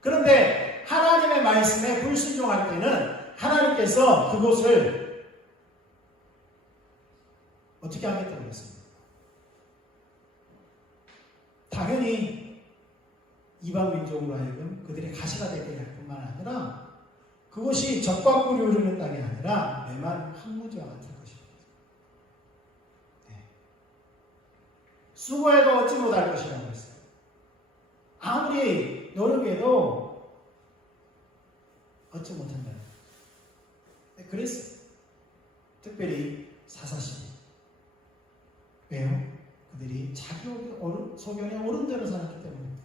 그런데 하나님의 말씀에 불순종할 때는 하나님께서 그곳을 어떻게 하겠다고 했습니까? 당연히 이방 민족으로 하여금 그들의 가시가 되게 할 뿐만 아니라 그것이 젖과 꿀이 흐르는 땅이 아니라 메마른 황무지와 같을 것입니다. 네. 수고해도 얻지 못할 것이라고 했어요. 아무리 노력해도 얻지 못한다. 네, 그랬어요. 특별히 사사시대. 왜요? 그들이 자기 소견에 옳은 대로 살았기 때문에.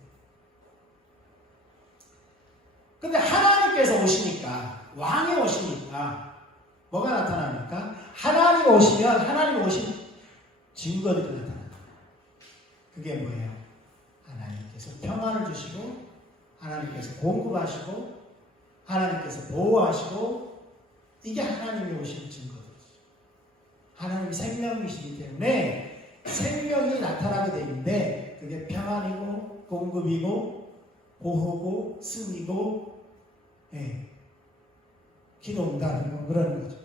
근데 하나님께서 오시니까, 왕이 오시니까 뭐가 나타납니까? 하나님이 오시면 하나님이 오신 증거들이 나타납니다. 그게 뭐예요? 하나님께서 평안을 주시고 하나님께서 공급하시고 하나님께서 보호하시고 이게 하나님이 오신 증거들이죠. 하나님이 생명이시기 때문에 생명이 나타나게 되는데 그게 평안이고 공급이고 보호고 승리고 기도응답이고 그러는 거죠.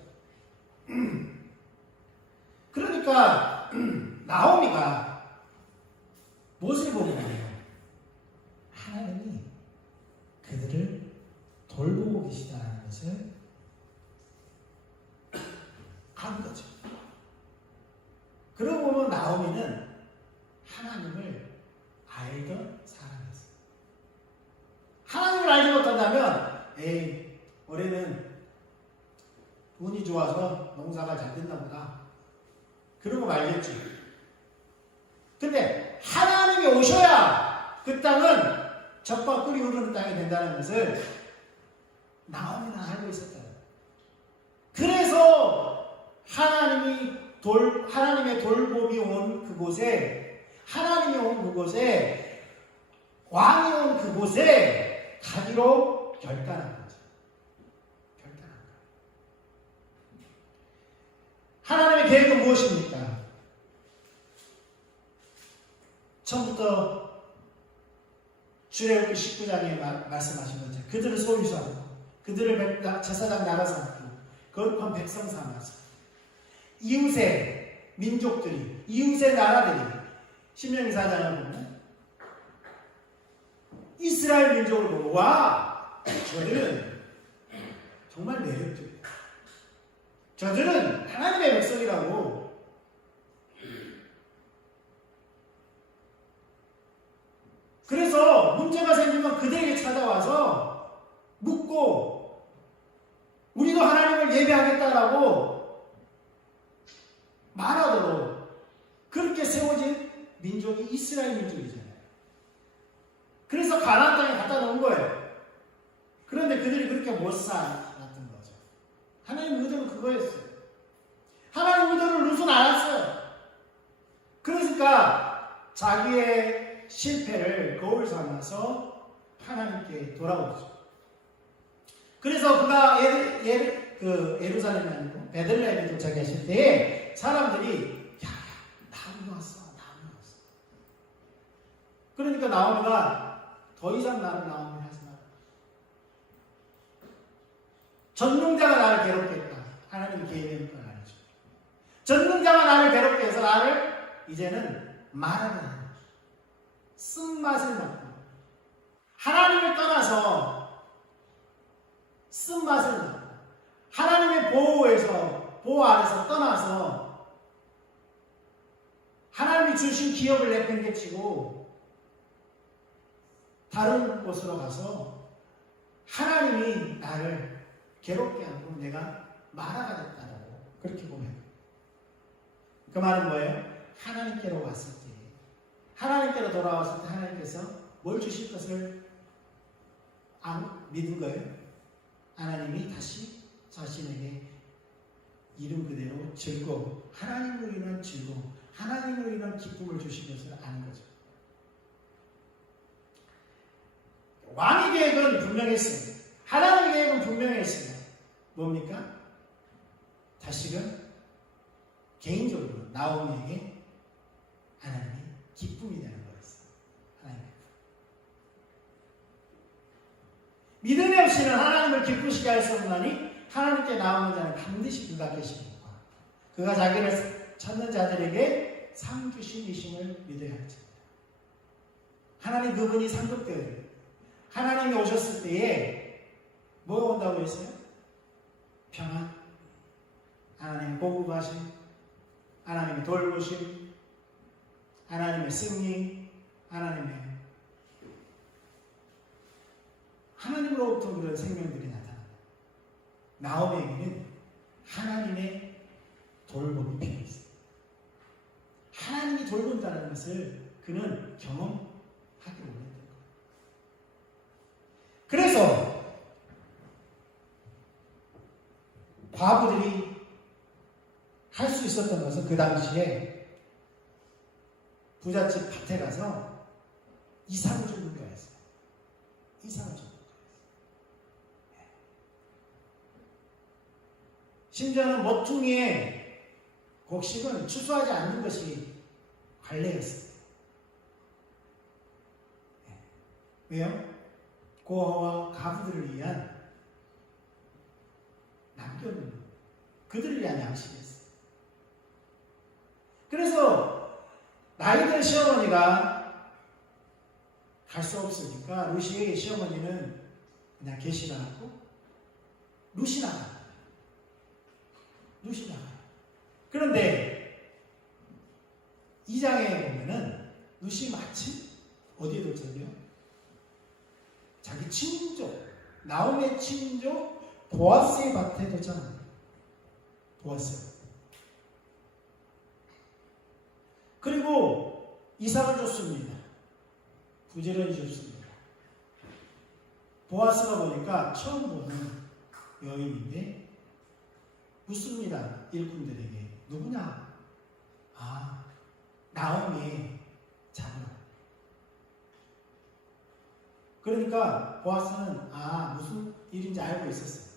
그러니까 나오미가 무엇을 보는 거예요? 하나님이 그들을 돌보고 계시다는 것을 안 거죠. 그러고 보면 나오미는 하나님을 알던 사람이었어요. 하나님을 알지 못한다면 올해는 운이 좋아서 농사가 잘 됐나 보다 그러고 말겠지. 근데 하나님이 오셔야 그 땅은 젖과 꿀이 흐르는 땅이 된다는 것을 나오미는 알고 있었다. 그래서 하나님의 돌봄이 온 그곳에, 하나님이 온 그곳에, 왕이 온 그곳에 가기로 결단한 거죠. 결단한 거예요. 하나님의 계획은 무엇입니까? 처음부터 출애굽기 19장에 말씀하신 것처럼 그들을 소유하고 그들을 제사장 나라 삼고 거룩한 백성 삼아서 이웃의 민족들이, 이웃의 나라들이, 신명기 4장을 보면 이스라엘 민족을 보고 와, 저들은 정말 매력적이에요. 저들은 하나님의 백성이라고. 그래서 문제가 생기면 그들에게 찾아와서 묻고 우리도 하나님을 예배하겠다라고 말하도록 그렇게 세워진 민족이 이스라엘 민족이잖아요. 그래서 가나안 땅에 갖다 놓은 거예요. 그런데 그들이 그렇게 못 살았던 거죠. 하나님 의도는 그거였어요. 하나님 의도를 누수는 않았어요. 그러니까 자기의 실패를 거울 삼아서 하나님께 돌아오죠. 그래서 그가 예루살렘이 아니고 베들레헴에 도착했을 때에 사람들이 나오미 왔어. 그러니까 나오미가 더 이상 나를 나오미 하지 마라. 전능자가 나를 괴롭겠다. 하나님이 계획한 건 아니죠. 전능자가 나를 괴롭게 해서 나를 이제는 말하는 거예요. 쓴맛을 맡고 하나님을 떠나서 쓴맛을 맡고 하나님의 보호 아래서 떠나서 하나님이 주신 기업을 내팽개치고 다른 곳으로 가서 하나님이 나를 괴롭게 하고 내가 마라가 됐다라고 그렇게 보면 그 말은 뭐예요? 하나님께로 왔을 때 하나님께로 돌아왔을 때 하나님께서 뭘 주실 것을 믿은 거예요? 하나님이 다시 자신에게 이름 그대로 즐거움, 하나님으로 인한 즐거움, 하나님으로 인한 기쁨을 주신 것을 아는 거죠. 왕의 계획은 분명했어요. 하나님의 계획은 분명했어요. 뭡니까? 다시금 개인적으로 나오미에게 하나님이 기쁨이 되는 거였어요. 하나님의 기쁨. 믿음이 없이는 하나님을 기쁘시게 할 수 없나니 하나님께 나오는 자는 반드시 그가 계시니까 그가 자기를 찾는 자들에게 상 주심이심을 믿어야 하죠. 하나님 그분이 상급되어요. 하나님이 오셨을 때에 뭐가 온다고 했어요? 평안, 하나님의 보호하심, 하나님의 돌보심, 하나님의 승리, 하나님으로부터 그런 생명들이 나타납니다. 나오미에게는 하나님의 돌봄이 필요했어요. 하나님이 돌본다는 것을 그는 경험하기 원했던 거예요. 그래서 과부들이 할 수 있었던 것은 그 당시에 부잣집 밭에 가서 이삭을 주는 거였어요. 이삭을 주는 거였어요. 심지어는 모퉁이의 곡식은 추수하지 않는 것이 관례였어요. 왜요? 고아와 가부들을 위한 남겨놓는 그들을 위한 양식이었어요. 그래서 나이든 시어머니가 갈 수 없으니까 루시에게 시어머니는 그냥 계시라 하고 루시 나가요. 그런데 2장에 보면은 루시 마침 어디에 도착해요? 자기 친족 나오미의 친족 보아스의 밭에 도착합니다. 보아스. 그리고 이삭을 줬습니다. 부지런히 줬습니다. 보아스가 보니까 처음 보는 여인인데 묻습니다. 일꾼들에게. 누구냐? 아, 나오미의 자녀. 그러니까 보아스는 무슨 일인지 알고 있었어요.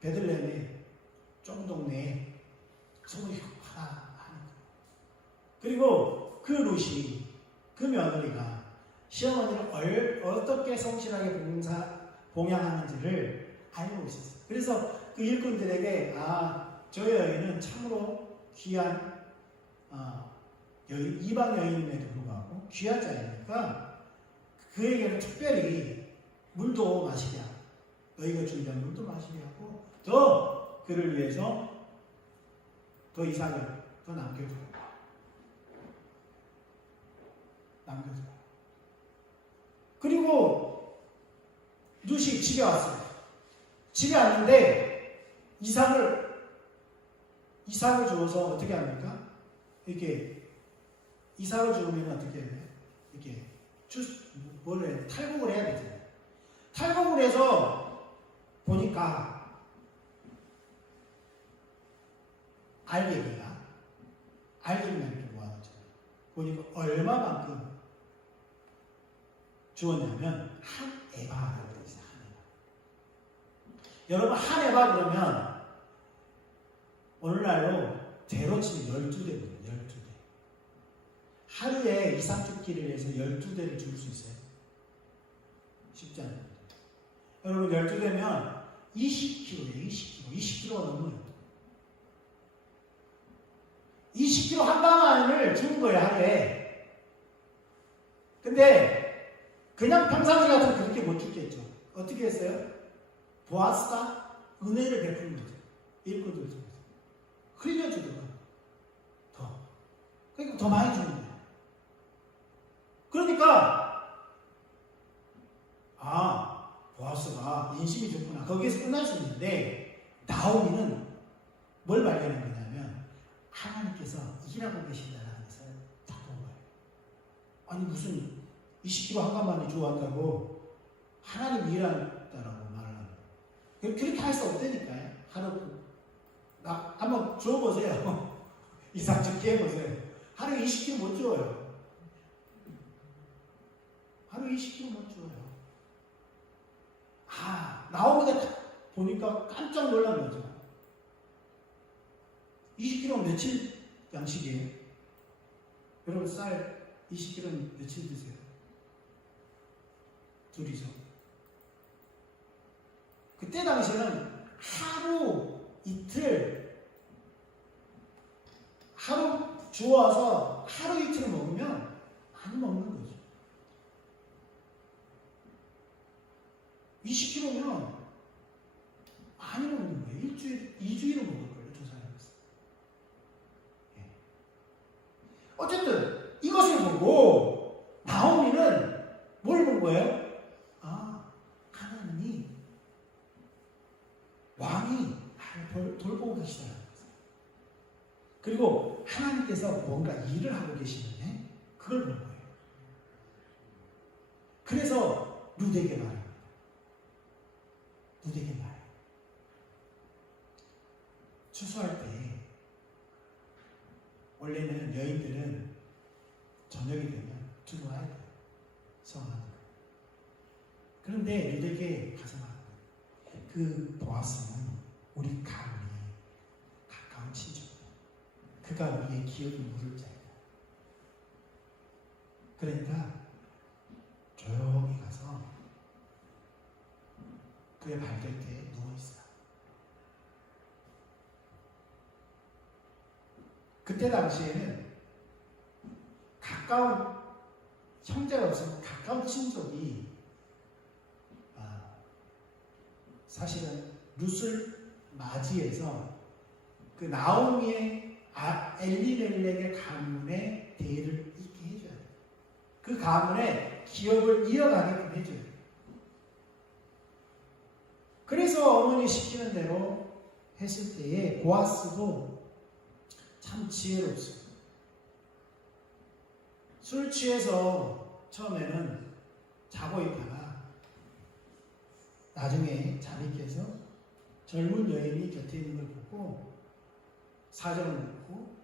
베들레헴의 좀 동네에 소문이 하나 하는 거예요. 그리고 그 루시, 그 며느리가 시어머니를 어떻게 성실하게 봉양하는지를 알고 있었어요. 그래서 그 일꾼들에게 저 여인은 참으로 귀한 여인, 이방 여인임에도 불구하고 귀한 자이니까 그에게는 특별히 물도 마시게 하고 너희가 준비한 물도 마시게 하고 더 그를 위해서 더 이삭을 더 남겨두고 그리고 루시 집에 왔어요. 집에 왔는데 이삭을 주어서 어떻게 합니까? 이렇게 이삭을 주면 어떻게 해야 돼요? 이렇게 탈곡을 해야 되잖아요. 탈곡을 해서 보니까 알갱이가 이렇게 모아놨잖아요. 보니까 얼마만큼 주었냐면 한 에바라고 되어 있어요. 한 에바. 여러분 한 에바 그러면 오늘날로 대로 치면 12대입니다. 12대. 하루에 이삭 줍기를 해서 12대를 줄 수 있어요? 쉽지 않습니다. 여러분 12대면 20kg예요. 20kg가 넘어요. 20kg 한 방울을 준 거예요. 하루에. 근데 그냥 평상시 같으면 그렇게 못 죽겠죠. 어떻게 했어요? 보아스가 은혜를 베푸는 거죠. 일꾼들 중에서. 흘려주더라. 그러니까 더 많이 주는 거예요. 그러니까 보아스가 인심이 좋구나. 거기에서 끝날 수 있는데 나오미는 뭘 발견한 거냐면 하나님께서 일하고 계신다는 것을 딱 본 거예요. 아니 무슨 20kg 한 가만히 주워왔다고 하나님이 일한다라고 말을 하는 거예요. 그렇게 할 수 없다니까요. 하루 한번 줘보세요. 이상 적게 해보세요. 하루에 20kg 못 주워요. 하루에 20kg 못 주워요. 나오미가 딱 보니까 깜짝 놀란 거죠. 20kg는 며칠 양식이에요? 여러분 쌀 20kg는 며칠 드세요? 둘이서. 그때 당시에는 하루 이틀 하루 주워와서 하루 이틀 먹으면 많이 먹는 거죠. 20kg면 많이 먹는 거예요. 일주일, 2주일은 먹을 거예요. 두 사람에서. 예. 어쨌든 이것을 보고 나오미는 뭘 본 거예요? 하나님이 왕이 나를 돌보고 계시다는 거예요. 그리고 하나님께서 뭔가 일을 하고 계시는데 그걸 본 거예요. 그래서 룻에게 말합니다. 룻에게 말해요. 추수할 때 원래는 여인들은 저녁이 되면 들어와야 돼요. 성하는 거. 그런데 룻에게 가서 말합니다. 그 보아스는 우리 가문이 가까운 친족이다. 그가 우리의 기업을 물을 자이다. 그러니까 조용히 가서 그의 발길에 누워있어. 그때 당시에는 가까운 형제가 없으면 가까운 친족이 사실은 룻을 맞이해서 그 나오미의 엘리멜렉의 가문의 대를 잇게 해줘야 돼요. 그 가문의 기업을 이어가게끔 해줘야 돼요. 그래서 어머니 시키는 대로 했을 때에 보아스도 참 지혜롭습니다. 술 취해서 처음에는 자고 있다가 나중에 잠이 깨서 젊은 여인이 곁에 있는 걸 보고 사정을 묻고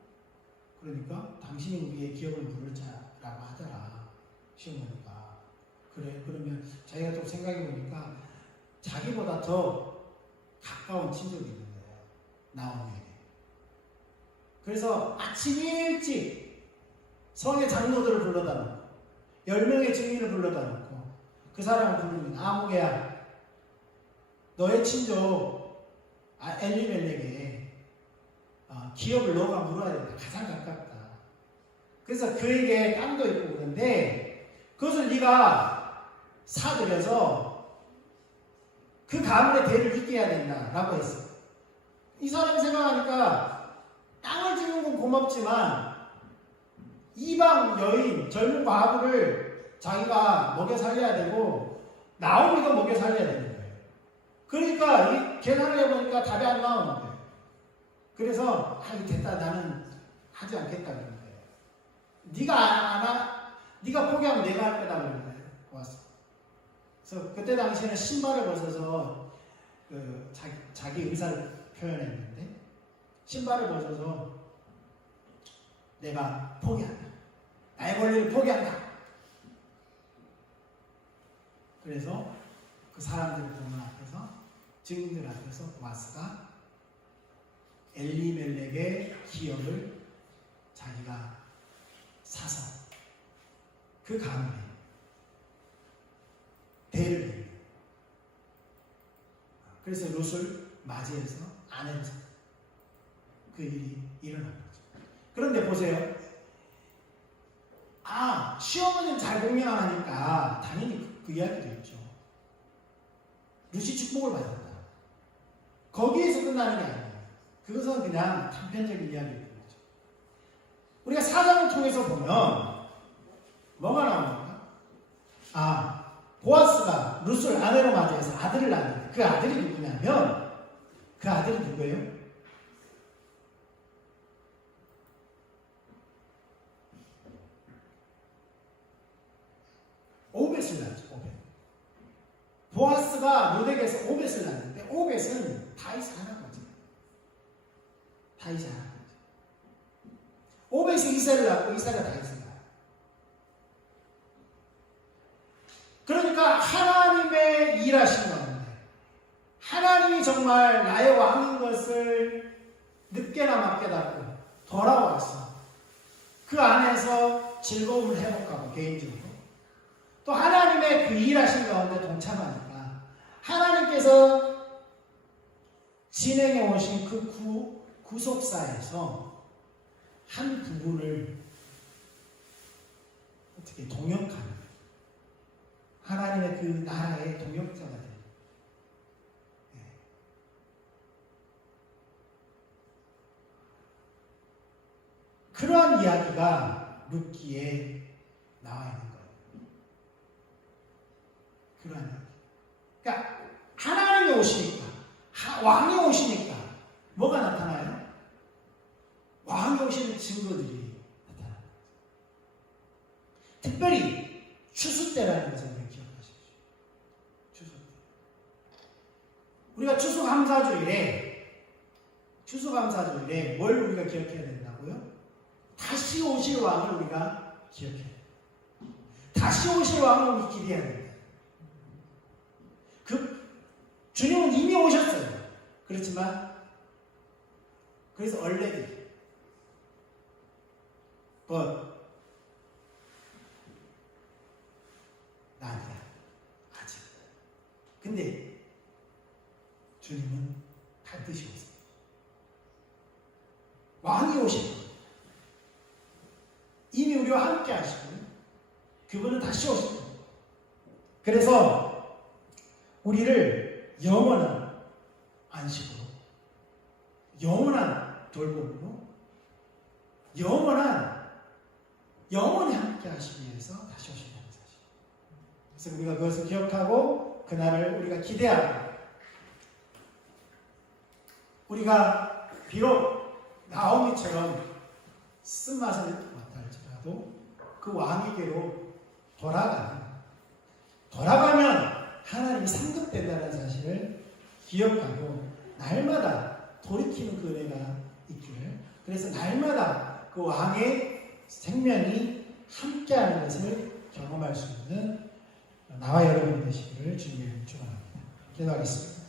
그러니까 당신이 우리의 기업을 물을 자라고 하더라. 시어머니가. 그래 그러면 자기가 또 생각해 보니까 자기보다 더 가까운 친족이 있는 거예요. 나오미에게. 그래서 아침 일찍 성의 장로들을 불러다 놓고 10명의 증인을 불러다 놓고 그 사람을 부르면 아무개야 너의 친족 엘리멜렉에 기업을 너가 물어야 된다. 가장 가깝다. 그래서 그에게 땅도 있고 그런데 그것을 네가 사들여서 그 가문의 대를 잇게 해야 된다라고 했어요. 이 사람이 생각하니까 땅을 주는 건 고맙지만 이방 여인 젊은 과부를 자기가 먹여 살려야 되고 나오미가 먹여 살려야 되는 거예요. 그러니까 이 계산을 해보니까 답이 안 나오는 거예요. 그래서 됐다 나는 하지 않겠다 그러는 거예요. 네가 포기하면 내가 할 거다 그러는 거예요. 고맙습니다. 그래서 그때 당시에는 신발을 벗어서 자기 의사를 표현했는데 신발을 벗어서 내가 포기한다. 나의 권리를 포기한다. 그래서 그 사람들 보는 앞에서 증인들 앞에서 보아스가 엘리멜렉의 기업을 자기가 사서 그 가문에 대를 내요. 그래서 룻을 맞이해서 아내를 사. 그 일이 일어난 거죠. 그런데 보세요. 시어머니는 잘 공양하니까 당연히 그 이야기도 있죠. 룻이 축복을 받았다. 거기에서 끝나는 게 아니에요. 그것은 그냥 단편적인 이야기일 뿐이죠. 우리가 사장을 통해서 보면 뭐가 나옵니까? 보아스가 룻을 아내로 맞이해서 아들을 낳는데 그 아들이 누구냐면 그 아들이 누구예요? 오벳을 낳죠. 오벳. 보아스가 룻에게서 오벳을 낳는데 오벳은 다윗의 할아버지. 다윗의 할아버지. 오벳이 이사를 낳고 이사가 다윗을 낳아요. 그러니까 하나님의 일하신 가운데 하나님이 정말 나의 왕인 것을 늦게나마 깨닫고 돌아와서 그 안에서 즐거움을 회복하고 개인적으로 또 하나님의 그 일하신 가운데 동참하니까 하나님께서 진행해 오신 그 구속사에서 한 부분을 어떻게 동역하는 하나님의 그 나라의 동역자가 돼요. 네. 그러한 이야기가 룻기에 나와 있는 거예요. 그러한 이야기. 그러니까 하나님이 오시니까 왕이 오시니까 뭐가 나타나요? 왕이 오시는 증거들이 나타납니다. 특별히 추수 때라는 것을 기억하십시오. 추수 때. 우리가 추수감사주일에 뭘 우리가 기억해야 된다고요? 다시 오실 왕을 우리가 기억해야 돼요. 다시 오실 왕을 우리 기대해야 됩니다. 주님은 이미 오셨어요. 그렇지만 그래서 얼레디 아니야. 아직. 근데 주님은 반드시 오세요. 왕이 오실 거예요. 이미 우리와 함께 하시고 그분은 다시 오실 거예요. 그래서 우리를 영원한 안식으로 영원한 돌봄으로 영원히 함께 하시기 위해서 다시 오신다는 사실. 그래서 우리가 그것을 기억하고 그날을 우리가 기대하고 우리가 비록 나오미처럼 쓴맛을 맡아 할지라도 그 왕에게로 돌아가면 하나님이 상급된다는 사실을 기억하고 날마다 돌이키는 그 은혜가 있기를, 그래서 날마다 그 왕의 생명이 함께하는 것을 경험할 수 있는 나와 여러분이 되시기를 주님의 축원합니다. 기도하겠습니다.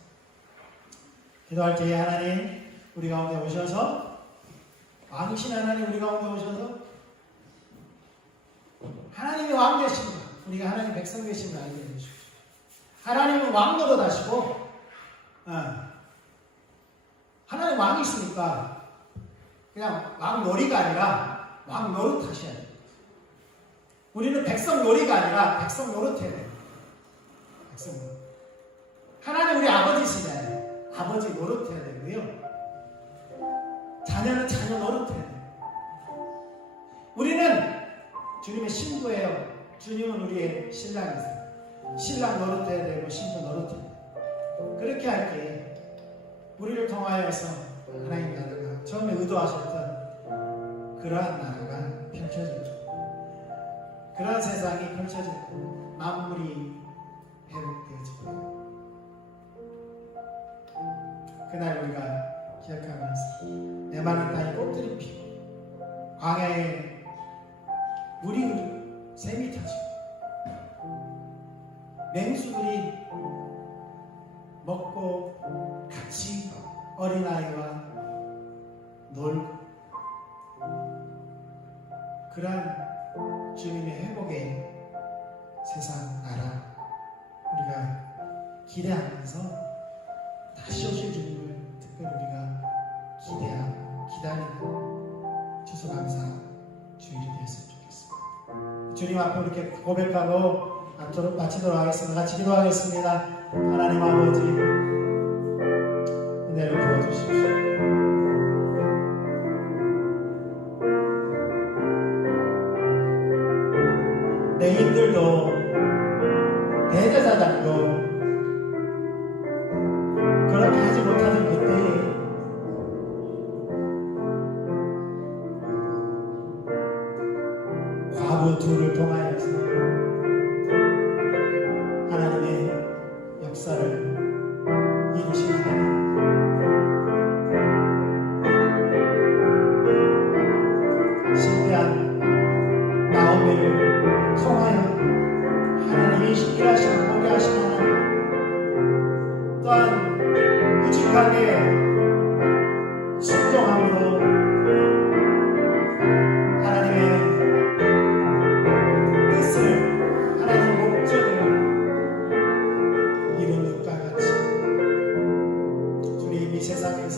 기도할 때에 하나님 우리 가운데 오셔서, 왕이신 하나님 우리 가운데 오셔서 하나님이 왕 되십니다. 우리가 하나님 백성 되심을 알게 해주십시오. 하나님은 왕 노릇하시고 하나님 왕이 있으니까 그냥 왕 놀이가 아니라 왕 노릇하셔야 돼요. 우리는 백성 놀이가 아니라 백성 노릇해야 돼요. 백성 노릇. 하나님 우리 아버지시잖아요. 아버지 노릇해야 되고요. 자녀는 자녀 노릇해야 돼요. 우리는 주님의 신부예요. 주님은 우리의 신랑이세요. 신랑 노릇해야 되고 신부 노릇해야 돼요. 그렇게 할게 우리를 통하여서 하나님 나라가 처음에 의도하셨던 그러한 나라가 펼쳐지고 그러한 세상이 펼쳐지고 만물이 회복되어지고 그날 우리가 기억하면서 메마른 땅이 꽃들이 피고 광야에 물이 흐르고 샘이 터지고 맹수들이 먹고 같이 어린아이와 놀고 그러한 주님의 회복의 세상 나라 우리가 기대하면서 다시 오실 주님을 특별히 우리가 기대하고 기다리는 추수감사 주일이 되었으면 좋겠습니다. 주님 앞에 이렇게 고백하고 마치도록 하겠습니다. 같이 기도하겠습니다. 하나님 아버지 은혜를 부어주십시오. 내 힘들도 대적 또한 묵직하게 순종함으로 하나님의 뜻을, 하나님의 목적을 이루는 것과 같이 주님 이 세상에서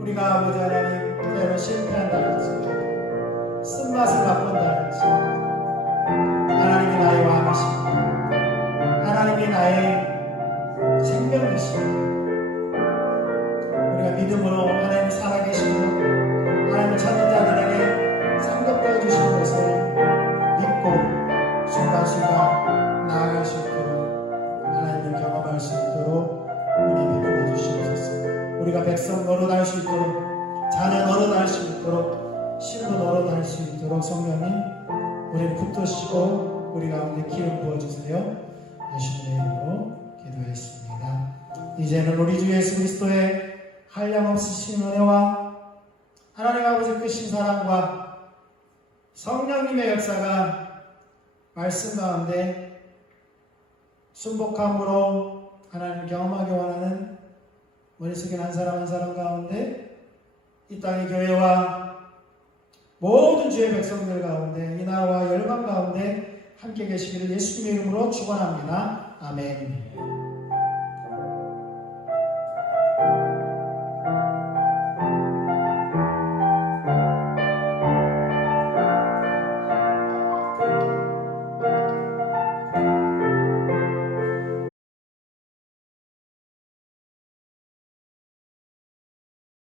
우리가 아버지 하나님 때로 실패한다 할지라도 쓴맛을 맛본다 할지라도 하나님이 나의 왕이십니다. 하나님이 나의 생명이십니다. 우리가 믿음으로 하나님 살아계시고 하나님을 찾는 자들에게 상급되어 주신 것을 믿고 순간순간 나아갈 수 있도록 하나님을 경험할 수 있도록 은혜 베풀어 주시옵소서. 우리가 백성 노릇할 수 있도록, 자녀 노릇할 수 있도록, 신부 노릇할 수 있도록 성령님 우리를 붙드시고 우리 가운데 기름 부어주세요. 예수님의 이름으로 기도했습니다. 이제는 우리 주 예수 그리스도의 한량없으신 은혜와 하나님 아버지 크신 사랑과 성령님의 역사가 말씀 가운데 순복함으로 하나님을 경험하기 원하는 머릿속에 한 사람 한 사람 가운데 이 땅의 교회와 모든 주의 백성들 가운데 이 나라와 열방 가운데 함께 계시기를 예수님의 이름으로 축원합니다. 아멘.